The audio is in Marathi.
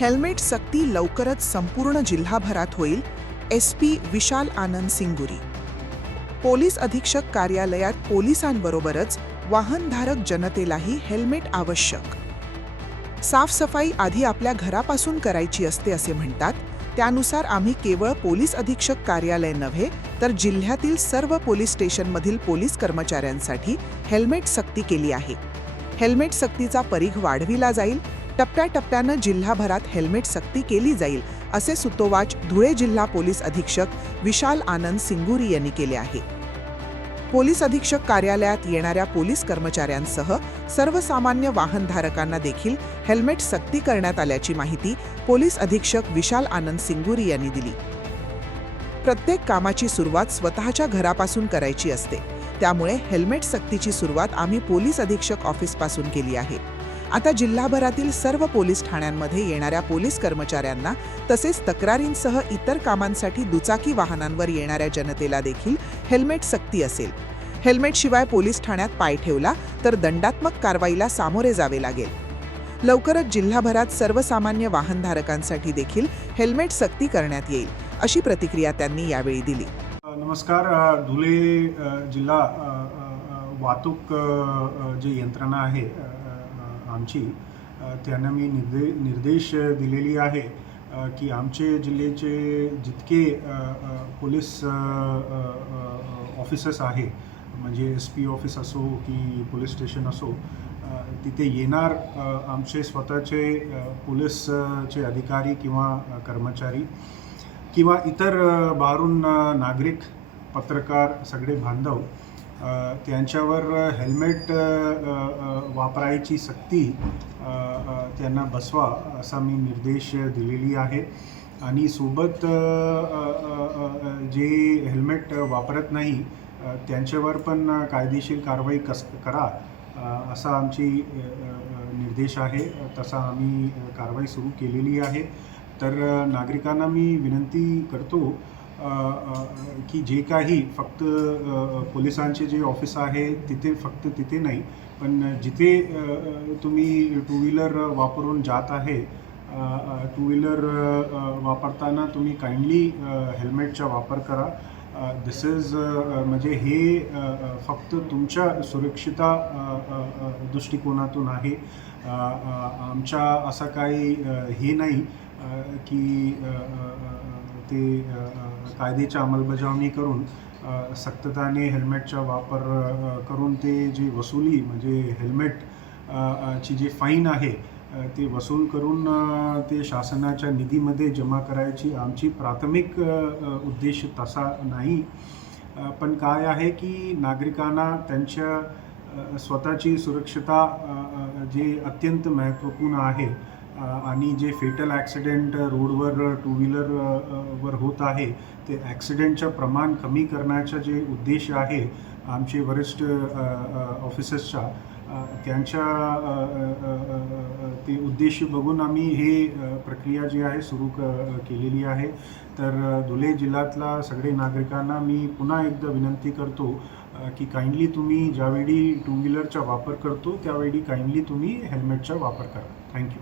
हेल्मेट सक्ती लवकरच संपूर्ण जिल्हाभरात होईल. SP विशाल आनंद सिंगुरी. पोलीस अधीक्षक कार्यालयात पोलिसांबरोबरच वाहनधारक जनतेलाही हेल्मेट आवश्यक. साफसफाई आधी आपल्या घरापासून करायची असते असे म्हणतात. त्यानुसार आम्ही केवळ पोलीस अधीक्षक कार्यालय नव्हे तर जिल्ह्यातील सर्व पोलीस स्टेशनमधील पोलीस कर्मचाऱ्यांसाठी हेल्मेट सक्ती केली आहे. हेल्मेट सक्तीचा परीघ वाढविला जाईल. टप्प्याटप्प्यानं जिल्हाभरात हेल्मेट सक्ती केली जाईल असे सुतोवाच धुळे जिल्हा पोलीस अधीक्षक विशाल आनंद सिंगुरी यांनी केले आहे. पोलीस अधीक्षक कार्यालयात येणाऱ्या पोलीस कर्मचाऱ्यांसह सर्वसामान्य वाहनधारकांना देखील हेल्मेट सक्ती करण्यात आल्याची माहिती पोलीस अधीक्षक विशाल आनंद सिंगुरी यांनी दिली. प्रत्येक कामाची सुरुवात स्वतःच्या घरापासून करायची असते. त्यामुळे हेल्मेट सक्तीची सुरुवात आम्ही पोलीस अधीक्षक ऑफिसपासून केली आहे. आता जिल्हाभरातील सर्व पोलीस ठाण्यांमध्ये येणाऱ्या पोलीस कर्मचाऱ्यांना तसेच तक्रारींसह इतर कामांसाठी दुचाकी वाहनांवर येणाऱ्या जनतेला देखील हेल्मेट सक्ती असेल. हेल्मेटशिवाय पोलीस ठाण्यात पाय ठेवला तर दंडात्मक कारवाईला सामोरे जावे लागेल. लवकरच जिल्हाभरात सर्वसामान्य वाहनधारकांसाठी देखील हेल्मेट सक्ती करण्यात येईल अशी प्रतिक्रिया त्यांनी यावेळी दिली. नमस्कार. धुळे जिल्हा वाहतूक जी यंत्रणा आहे आमची, त्यांना मी निर्देश दिलेली आहे की आमचे जिल्ह्याचे जितके पोलीस ऑफिसर्स आहे, म्हणजे SP ऑफिस असो की पोलीस स्टेशन असो, तिथे येणार आमचे स्वतःचे पोलीसचे अधिकारी किंवा कर्मचारी किंवा इतर बाहेरून नागरिक, पत्रकार, सगळे बांधव, त्यांच्यावर हेल्मेट वापरायची सक्ती त्यांना बसवा असा मी निर्देश दिलेली आहे. आणि सोबत जे हेल्मेट वापरत नाही त्यांच्यावर पण कायदेशीर कारवाई करा असा आमची निर्देश आहे. तसा आम्ही कारवाई सुरू केलेली आहे. तर नागरिकांना मी विनंती करतो की जे काही फक्त पोलिसांचे जे ऑफिस आहे तिथे, फक्त तिथे नाही, पण जिथे तुम्ही टू व्हीलर वापरून जात आहे, टू व्हीलर वापरताना तुम्ही काइंडली हेल्मेटचा वापर करा. दिस इज म्हणजे हे फक्त तुमच्या सुरक्षिता दृष्टिकोनातून आहे. आमच्या असं काही हे नाही की ते कायद्याची अंमलबजावणी करून सक्तताने हेल्मेटचा वापर करून ते जे वसुली, म्हणजे हेल्मेट ची जे फाईन आहे ते वसूल करून ते शासनाच्या निधीमध्ये जमा करायची आमची प्राथमिक उद्देश तसा नाही. पण काय आहे की नागरिकांना त्यांच्या स्वतःची सुरक्षिता जे अत्यंत महत्त्वपूर्ण आहे आणि जे फेटल ॲक्सिडेंट रोडवर टू व्हीलरवर होत आहे ते ॲक्सिडेंटचं प्रमाण कमी करण्याचा जे उद्देश आहे आमचे वरिष्ठ ऑफिसर्सचा, त्यांच्या ते उद्देश बघून आम्ही हे प्रक्रिया जी आहे सुरू केलेली आहे. तर धुळे जिल्ह्यातल्या सगळे नागरिकांना मी पुन्हा एकदा विनंती करतो की काइंडली तुम्ही ज्यावेळी टू व्हीलरचा वापर करतो त्यावेळी काइंडली तुम्ही हेल्मेटचा वापर करा. थँक्यू.